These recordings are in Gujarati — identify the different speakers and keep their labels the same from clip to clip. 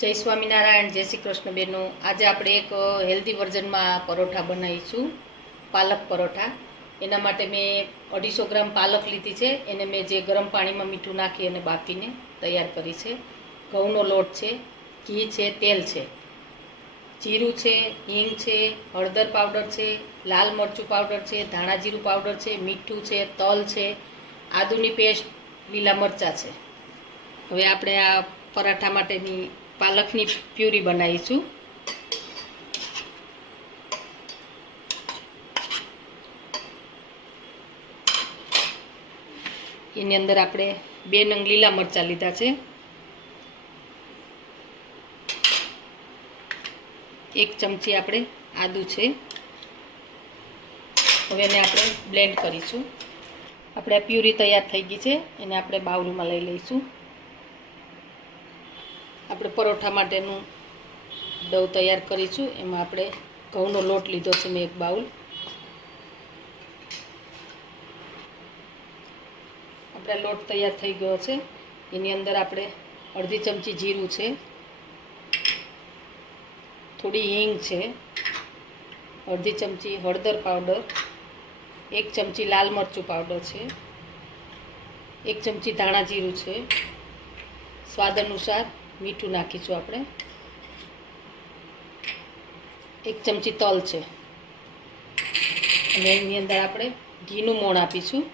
Speaker 1: જય સ્વામિનારાયણ, જય શ્રી કૃષ્ણ બેનો. આજે આપણે એક હેલ્ધી વર્ઝનમાં પરોઠા બનાવીશું, પાલક પરોઠા. એના માટે મેં અઢીસો ગ્રામ પાલક લીધી છે. એને મેં જે ગરમ પાણીમાં મીઠું નાખી અને બાફીને તૈયાર કરી છે. ઘઉંનો લોટ છે, ઘી છે, તેલ છે. જીરું છે, હિંગ છે, હળદર પાવડર છે, લાલ મરચું પાવડર છે, ધાણા જીરું પાવડર છે, મીઠું છે, તલ છે, આદુની પેસ્ટ, લીલા મરચાં છે. હવે આપણે આ પરાઠા માટેની પાલકની પ્યુરી બનાવીશું. એની અંદર આપણે બે નંગ લીલા મરચાં લીધા છે. એક ચમચી આપણે આદું છે. હવે એને આપણે બ્લેન્ડ કરીશું. આપણે પ્યુરી તૈયાર થઈ ગઈ છે. એને આપણે બાઉલમાં લઈ લઈશું. આપણે પરોઠા માટેનું ડવ તૈયાર કરીશું. એમાં આપણે ઘઉંનો લોટ લીધો છે મેં એક બાઉલ. આપણે લોટ તૈયાર થઈ ગયો છે. એની અંદર આપણે અડધી ચમચી જીરું છે. થોડી હિંગ છે. અડધી ચમચી હળદર પાવડર. એક ચમચી લાલ મરચું પાવડર છે. એક ચમચી ધાણા જીરું છે. સ્વાદ અનુસાર મીઠું નાખીશું આપણે. એક ચમચી તલ છે. અને એની અંદર આપણે ઘીનું મોણ આપીશું.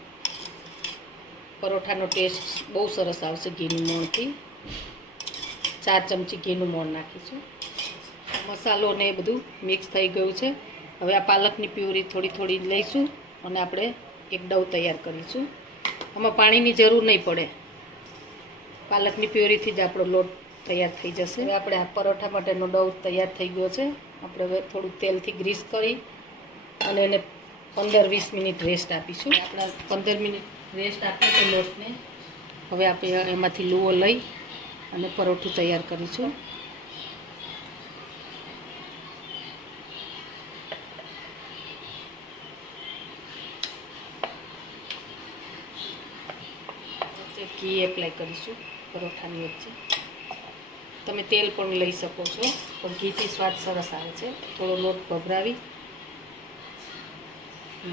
Speaker 1: પરોઠાનો ટેસ્ટ બહુ સરસ આવશે ઘીનું મોણથી. ચાર ચમચી ઘીનું મોણ નાખીશું. મસાલો ને એ બધું મિક્સ થઈ ગયું છે. હવે આ પાલકની પ્યુરી થોડી થોડી લઈશું અને આપણે એક ડવ તૈયાર કરીશું. આમાં પાણીની જરૂર નહીં પડે. પાલકની પ્યુરીથી જ આપણો લોટ તૈયાર થઈ જશે. હવે આપણે આ પરોઠા માટેનો ડવ તૈયાર થઈ ગયો છે. આપણે હવે થોડુંક તેલથી ગ્રીસ કરી અને એને પંદર વીસ મિનિટ રેસ્ટ આપીશું. આપણે પંદર મિનિટ રેસ્ટ આપીએ તો લોટને હવે આપણે એમાંથી લુઓ લઈ અને પરોઠું તૈયાર કરીશું. ઘી એપ્લાય કરીશું પરોઠાની વચ્ચે. તમે તેલ પણ લઈ શકો છો. પણ ઘીથી સ્વાદ સરસ આવે છે. થોડો લોટ ભભરાવી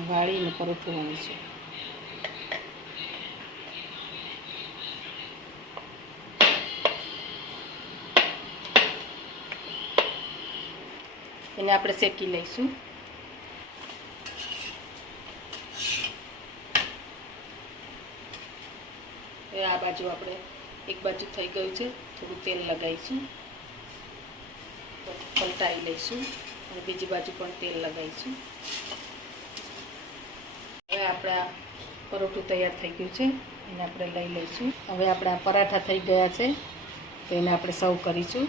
Speaker 1: વાળીને પરોઠું છે. એને આપણે શેકી લઈશું. આ બાજુ આપણે એક બાજુ થઈ ગયું છે, થોડું તેલ લગાવીશું. પલટાવી લઈશું અને બીજી બાજુ પણ તેલ લગાવીશું. હવે આપણા પરોઠું તૈયાર થઈ ગયું છે, એને આપણે લઈ લઈશું. હવે આપણા પરાઠા થઈ ગયા છે, તો એને આપણે સર્વ કરીશું.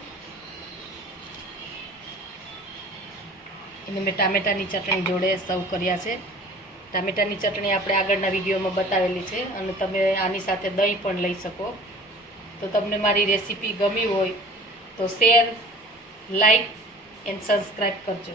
Speaker 1: એને મેં ટામેટાની ચટણી જોડે સર્વ કર્યા છે. ટામેટાની ચટણી આપણે આગળના વિડીયોમાં બતાવેલી છે અને તમે આની સાથે દહીં પણ લઈ શકો. તો તમને મારી રેસીપી ગમી હોય તો શેર લાઈક એન્ડ સબસ્ક્રાઈબ કરજો.